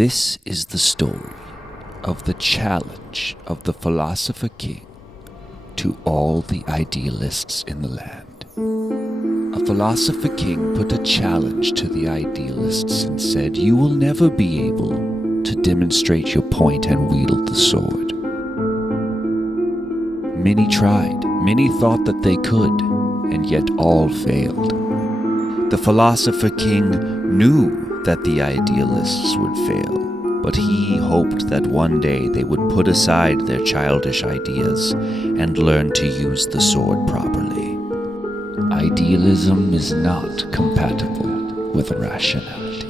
This is the story of the challenge of the philosopher king to all the idealists in the land. A philosopher king put a challenge to the idealists and said, "You will never be able to demonstrate your point and wield the sword." Many tried, many thought that they could, and yet all failed. The philosopher king knew that the idealists would fail, but he hoped that one day they would put aside their childish ideas and learn to use the sword properly. Idealism is not compatible with rationality.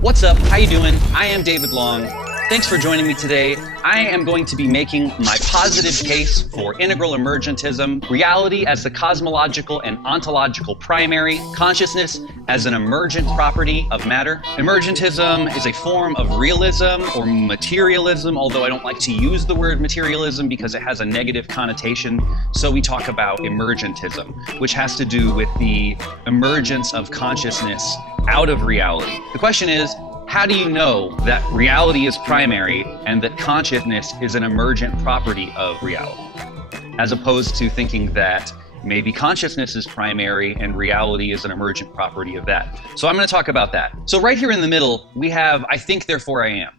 What's up? How you doing? I am David Long. Thanks for joining me today. I am going to be making my positive case for integral emergentism, reality as the cosmological and ontological primary, consciousness as an emergent property of matter. Emergentism is a form of realism or materialism, although I don't like to use the word materialism because it has a negative connotation. So we talk about emergentism, which has to do with the emergence of consciousness out of reality. The question is, how do you know that reality is primary and that consciousness is an emergent property of reality? As opposed to thinking that maybe consciousness is primary and reality is an emergent property of that. So I'm going to talk about that. So right here in the middle, we have I think, therefore I am,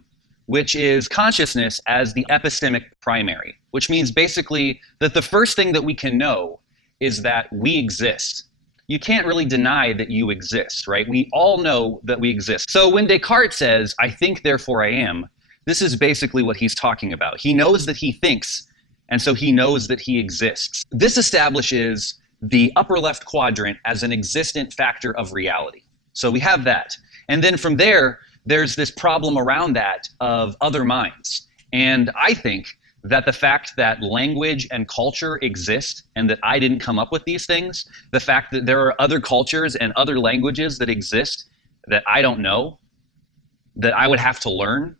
which is consciousness as the epistemic primary, which means basically that the first thing that we can know is that we exist. You can't really deny that you exist, right? We all know that we exist. So when Descartes says, "I think, therefore I am," this is basically what he's talking about. He knows that he thinks, and so he knows that he exists. This establishes the upper left quadrant as an existent factor of reality. So we have that. And then from there, there's this problem around that of other minds. And I think that the fact that language and culture exist and that I didn't come up with these things, the fact that there are other cultures and other languages that exist that I don't know, that I would have to learn,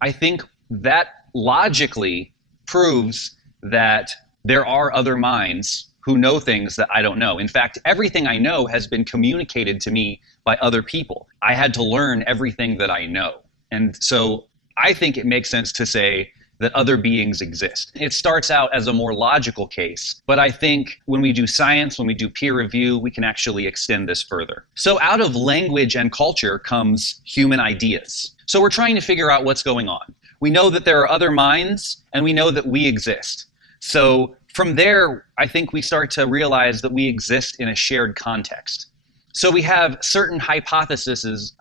I think that logically proves that there are other minds who know things that I don't know. In fact, everything I know has been communicated to me by other people. I had to learn everything that I know. And so I think it makes sense to say that other beings exist. It starts out as a more logical case, but I think when we do science, when we do peer review, we can actually extend this further. So out of language and culture comes human ideas. So we're trying to figure out what's going on. We know that there are other minds, and we know that we exist. So from there, I think we start to realize that we exist in a shared context. So we have certain hypotheses.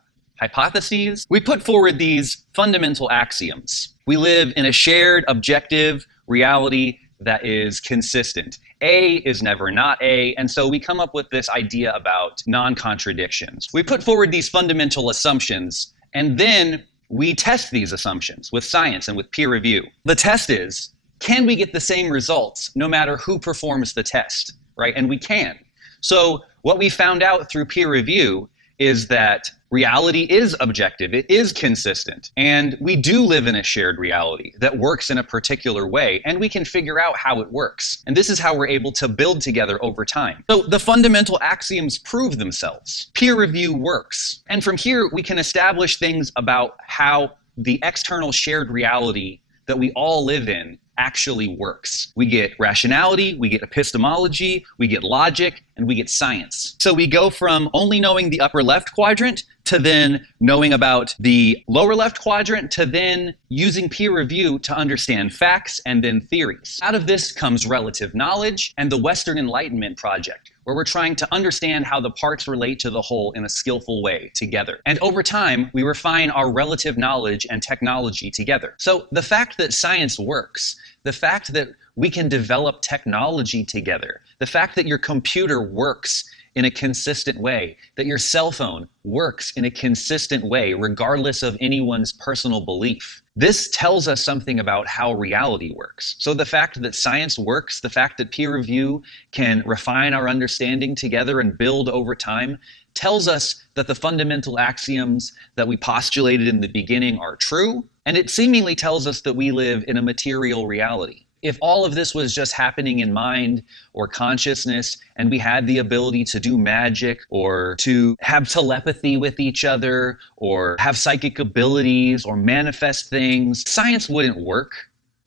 We put forward these fundamental axioms. We live in a shared objective reality that is consistent. A is never not A, and so we come up with this idea about non-contradictions. We put forward these fundamental assumptions, and then we test these assumptions with science and with peer review. The test is, can we get the same results no matter who performs the test, right? And we can. So what we found out through peer review is that reality is objective, it is consistent, and we do live in a shared reality that works in a particular way, and we can figure out how it works. And this is how we're able to build together over time. So the fundamental axioms prove themselves. Peer review works. And from here, we can establish things about how the external shared reality that we all live in actually works. We get rationality, we get epistemology, we get logic, and we get science. So we go from only knowing the upper left quadrant to then knowing about the lower left quadrant to then using peer review to understand facts and then theories. Out of this comes relative knowledge and the Western Enlightenment project, where we're trying to understand how the parts relate to the whole in a skillful way together. And over time, we refine our relative knowledge and technology together. So the fact that science works, the fact that we can develop technology together, the fact that your computer works in a consistent way, that your cell phone works in a consistent way, regardless of anyone's personal belief. This tells us something about how reality works. So the fact that science works, the fact that peer review can refine our understanding together and build over time, tells us that the fundamental axioms that we postulated in the beginning are true, and it seemingly tells us that we live in a material reality. If all of this was just happening in mind or consciousness, and we had the ability to do magic or to have telepathy with each other or have psychic abilities or manifest things, science wouldn't work.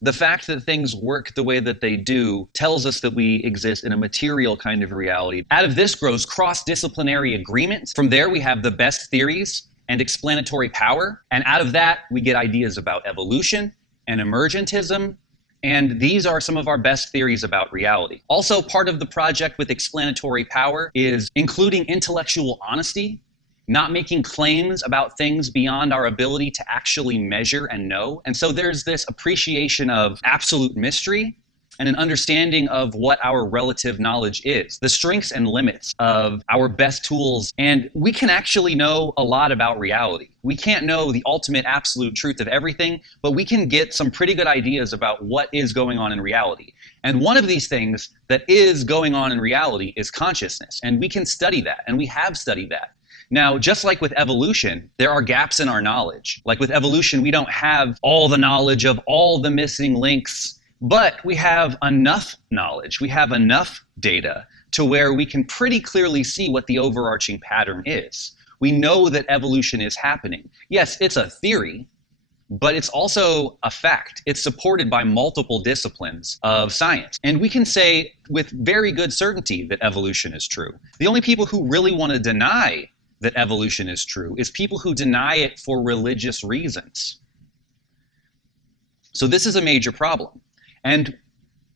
The fact that things work the way that they do tells us that we exist in a material kind of reality. Out of this grows cross-disciplinary agreement. From there, we have the best theories and explanatory power. And out of that, we get ideas about evolution and emergentism. And these are some of our best theories about reality. Also, part of the project with explanatory power is including intellectual honesty, not making claims about things beyond our ability to actually measure and know. And so there's this appreciation of absolute mystery and an understanding of what our relative knowledge is, the strengths and limits of our best tools. And we can actually know a lot about reality. We can't know the ultimate absolute truth of everything, but we can get some pretty good ideas about what is going on in reality. And one of these things that is going on in reality is consciousness. And we can study that, and we have studied that. Now, just like with evolution, there are gaps in our knowledge. Like with evolution, we don't have all the knowledge of all the missing links, but we have enough knowledge, we have enough data to where we can pretty clearly see what the overarching pattern is. We know that evolution is happening. Yes, it's a theory, but it's also a fact. It's supported by multiple disciplines of science. And we can say with very good certainty that evolution is true. The only people who really want to deny that evolution is true is people who deny it for religious reasons. So this is a major problem. And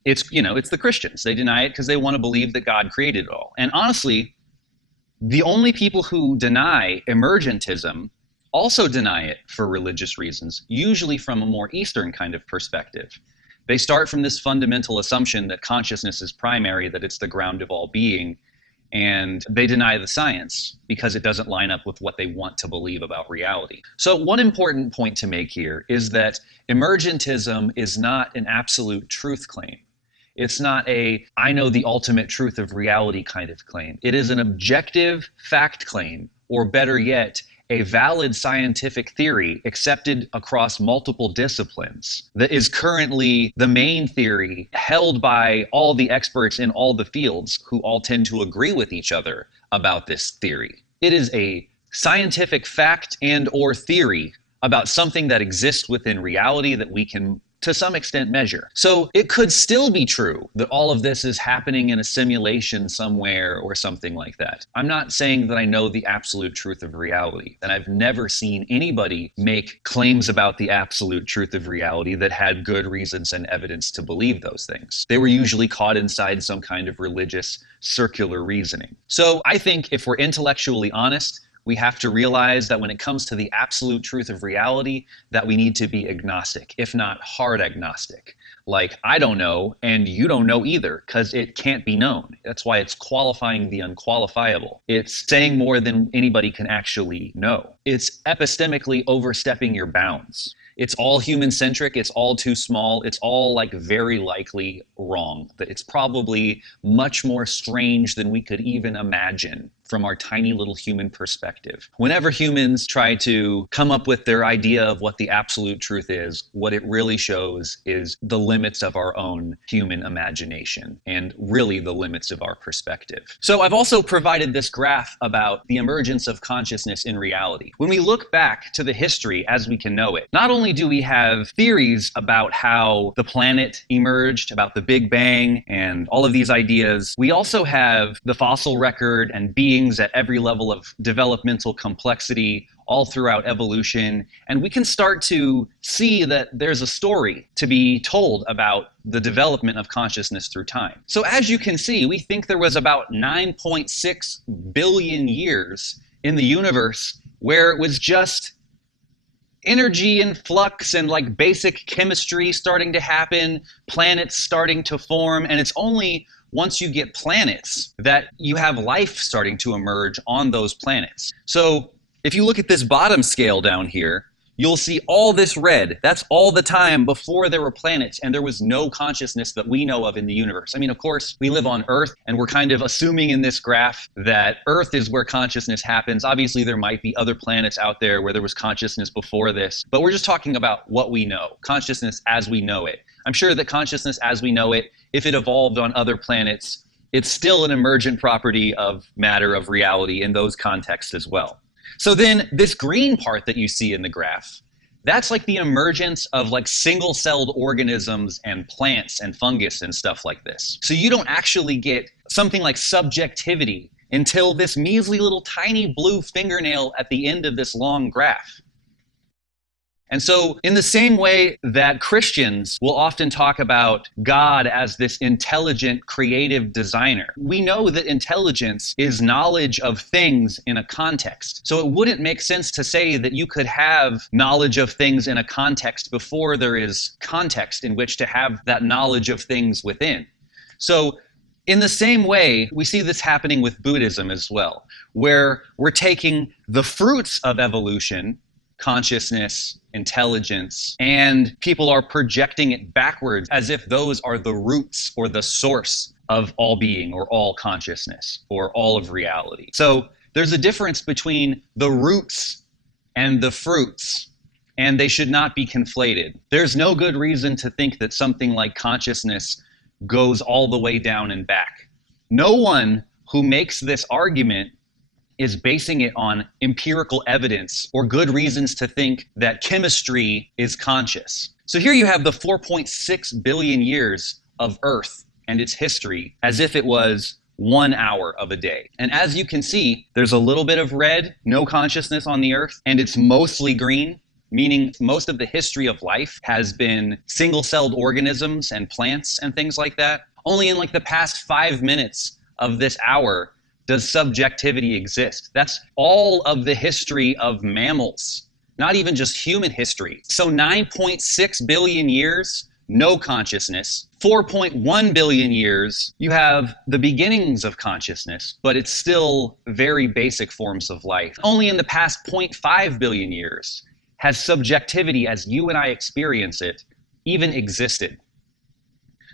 it's the Christians. They deny it because they want to believe that God created it all. And honestly, the only people who deny emergentism also deny it for religious reasons, usually from a more Eastern kind of perspective. They start from this fundamental assumption that consciousness is primary, that it's the ground of all being, and they deny the science because it doesn't line up with what they want to believe about reality. So one important point to make here is that emergentism is not an absolute truth claim. It's not a, I know the ultimate truth of reality kind of claim. It is an objective fact claim, or better yet, a valid scientific theory accepted across multiple disciplines that is currently the main theory held by all the experts in all the fields who all tend to agree with each other about this theory. It is a scientific fact and or theory about something that exists within reality that we can to some extent measure. So it could still be true that all of this is happening in a simulation somewhere or something like that. I'm not saying that I know the absolute truth of reality, and I've never seen anybody make claims about the absolute truth of reality that had good reasons and evidence to believe those things. They were usually caught inside some kind of religious circular reasoning. So I think if we're intellectually honest, we have to realize that when it comes to the absolute truth of reality, that we need to be agnostic, if not hard agnostic. Like, I don't know, and you don't know either, because it can't be known. That's why it's qualifying the unqualifiable. It's saying more than anybody can actually know. It's epistemically overstepping your bounds. It's all human-centric, it's all too small, it's all like very likely wrong. That it's probably much more strange than we could even imagine from our tiny little human perspective. Whenever humans try to come up with their idea of what the absolute truth is, what it really shows is the limits of our own human imagination and really the limits of our perspective. So I've also provided this graph about the emergence of consciousness in reality. When we look back to the history as we can know it, not only do we have theories about how the planet emerged, about the Big Bang and all of these ideas, we also have the fossil record and beings at every level of developmental complexity all throughout evolution. And we can start to see that there's a story to be told about the development of consciousness through time. So as you can see, we think there was about 9.6 billion years in the universe where it was just energy in flux and like basic chemistry starting to happen, planets starting to form, and it's only once you get planets that you have life starting to emerge on those planets. So if you look at this bottom scale down here, you'll see all this red. That's all the time before there were planets and there was no consciousness that we know of in the universe. I mean, of course, we live on Earth and we're kind of assuming in this graph that Earth is where consciousness happens. Obviously, there might be other planets out there where there was consciousness before this, but we're just talking about what we know, consciousness as we know it. I'm sure that consciousness as we know it, if it evolved on other planets, it's still an emergent property of matter, of reality in those contexts as well. So then this green part that you see in the graph, that's like the emergence of like single-celled organisms and plants and fungus and stuff like this. So you don't actually get something like subjectivity until this measly little tiny blue fingernail at the end of this long graph. And so in the same way that Christians will often talk about God as this intelligent, creative designer, we know that intelligence is knowledge of things in a context. So it wouldn't make sense to say that you could have knowledge of things in a context before there is context in which to have that knowledge of things within. So in the same way, we see this happening with Buddhism as well, where we're taking the fruits of evolution, consciousness, intelligence, and people are projecting it backwards as if those are the roots or the source of all being or all consciousness or all of reality. So there's a difference between the roots and the fruits, and they should not be conflated. There's no good reason to think that something like consciousness goes all the way down and back. No one who makes this argument is basing it on empirical evidence or good reasons to think that chemistry is conscious. So here you have the 4.6 billion years of Earth and its history as if it was 1 hour of a day. And as you can see, there's a little bit of red, no consciousness on the Earth, and it's mostly green, meaning most of the history of life has been single-celled organisms and plants and things like that. Only in like the past 5 minutes of this hour does subjectivity exist. That's all of the history of mammals, not even just human history. So 9.6 billion years, no consciousness. 4.1 billion years, you have the beginnings of consciousness, but it's still very basic forms of life. Only in the past 0.5 billion years has subjectivity as you and I experience it even existed.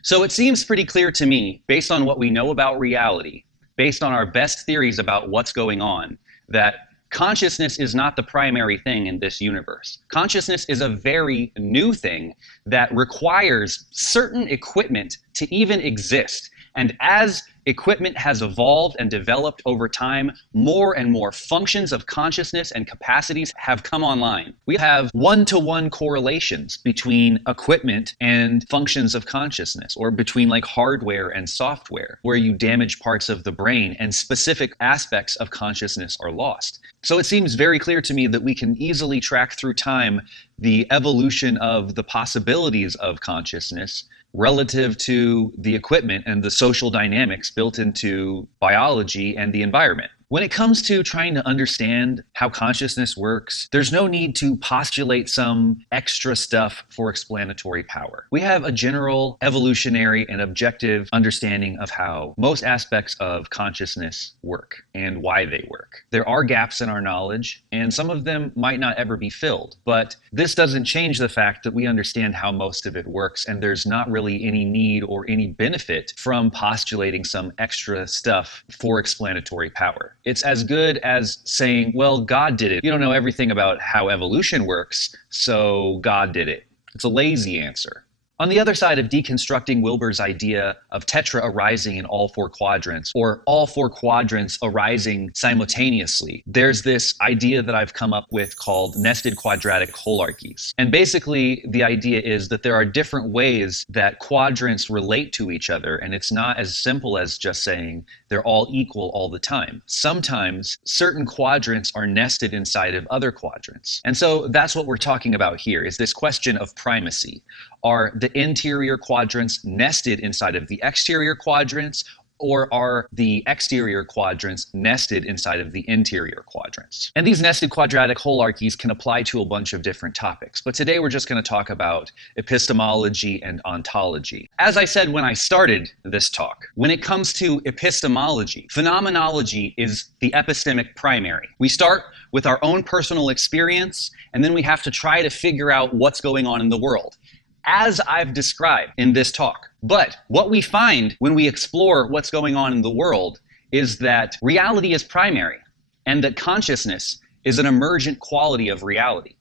So it seems pretty clear to me, based on what we know about reality, based on our best theories about what's going on, that consciousness is not the primary thing in this universe. Consciousness is a very new thing that requires certain equipment to even exist. And as equipment has evolved and developed over time, more and more functions of consciousness and capacities have come online. We have one-to-one correlations between equipment and functions of consciousness, or between like hardware and software, where you damage parts of the brain and specific aspects of consciousness are lost. So it seems very clear to me that we can easily track through time the evolution of the possibilities of consciousness relative to the equipment and the social dynamics built into biology and the environment. When it comes to trying to understand how consciousness works, there's no need to postulate some extra stuff for explanatory power. We have a general evolutionary and objective understanding of how most aspects of consciousness work and why they work. There are gaps in our knowledge, and some of them might not ever be filled, but this doesn't change the fact that we understand how most of it works, and there's not really any need or any benefit from postulating some extra stuff for explanatory power. It's as good as saying, well, God did it. You don't know everything about how evolution works, so God did it. It's a lazy answer. On the other side of deconstructing Wilber's idea of tetra arising in all four quadrants, or all four quadrants arising simultaneously, there's this idea that I've come up with called nested quadratic hierarchies. And basically, the idea is that there are different ways that quadrants relate to each other, and it's not as simple as just saying they're all equal all the time. Sometimes certain quadrants are nested inside of other quadrants. And so that's what we're talking about here, is this question of primacy. Are the interior quadrants nested inside of the exterior quadrants, Or are the exterior quadrants nested inside of the interior quadrants? And these nested quadratic hierarchies can apply to a bunch of different topics. But today we're just going to talk about epistemology and ontology. As I said when I started this talk, when it comes to epistemology, phenomenology is the epistemic primary. We start with our own personal experience, and then we have to try to figure out what's going on in the world, as I've described in this talk. But what we find when we explore what's going on in the world is that reality is primary and that consciousness is an emergent quality of reality.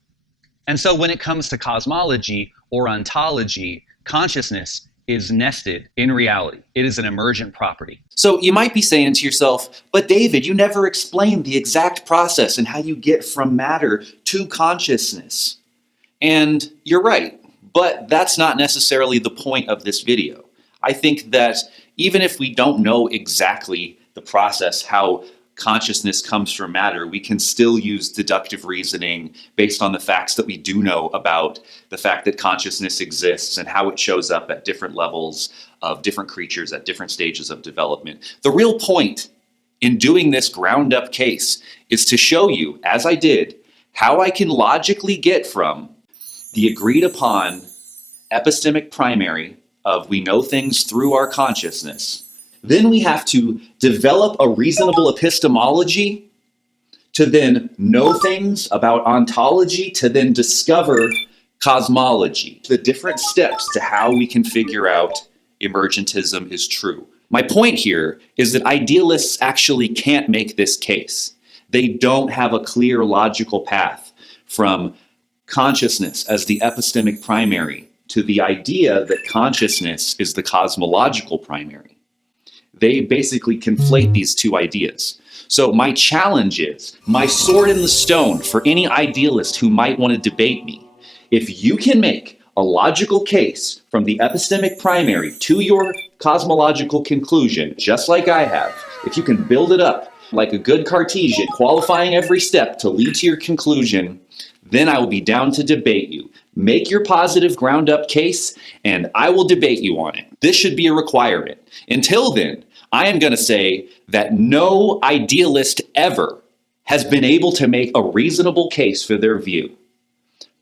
And so when it comes to cosmology or ontology, consciousness is nested in reality. It is an emergent property. So you might be saying to yourself, but David, you never explained the exact process and how you get from matter to consciousness. And you're right. But that's not necessarily the point of this video. I think that even if we don't know exactly the process, how consciousness comes from matter, we can still use deductive reasoning based on the facts that we do know about the fact that consciousness exists and how it shows up at different levels of different creatures at different stages of development. The real point in doing this ground up case is to show you, as I did, how I can logically get from the agreed upon epistemic primary of we know things through our consciousness. Then we have to develop a reasonable epistemology to then know things about ontology, to then discover cosmology. The different steps to how we can figure out emergentism is true. My point here is that idealists actually can't make this case. They don't have a clear logical path from consciousness as the epistemic primary to the idea that consciousness is the cosmological primary. They basically conflate these two ideas. So my challenge is, my sword in the stone for any idealist who might want to debate me, if you can make a logical case from the epistemic primary to your cosmological conclusion, just like I have, if you can build it up like a good Cartesian, qualifying every step to lead to your conclusion, then I will be down to debate you. Make your positive ground up case, and I will debate you on it. This should be a requirement. Until then, I am going to say that no idealist ever has been able to make a reasonable case for their view.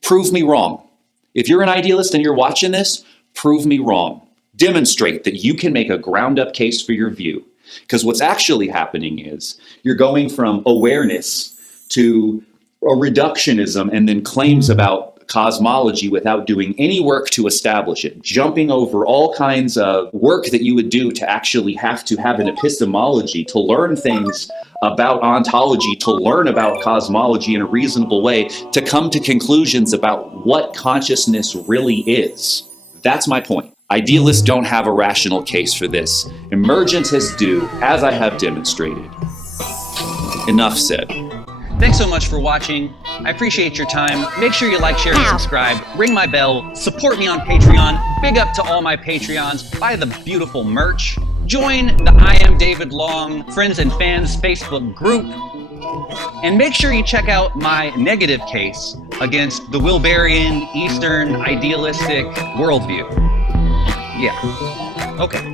Prove me wrong. If you're an idealist and you're watching this, prove me wrong. Demonstrate that you can make a ground up case for your view. Because what's actually happening is you're going from awareness to a reductionism and then claims about cosmology without doing any work to establish it, jumping over all kinds of work that you would do to actually have to have an epistemology, to learn things about ontology, to learn about cosmology in a reasonable way, to come to conclusions about what consciousness really is. That's my point. Idealists don't have a rational case for this. Emergentists do, as I have demonstrated. Enough said. Thanks so much for watching. I appreciate your time. Make sure you like, share, and subscribe. Ring my bell. Support me on Patreon. Big up to all my Patreons. Buy the beautiful merch. Join the I Am David Long Friends and Fans Facebook group. And make sure you check out my negative case against the Wilberian, Eastern, idealistic worldview. Yeah. Okay.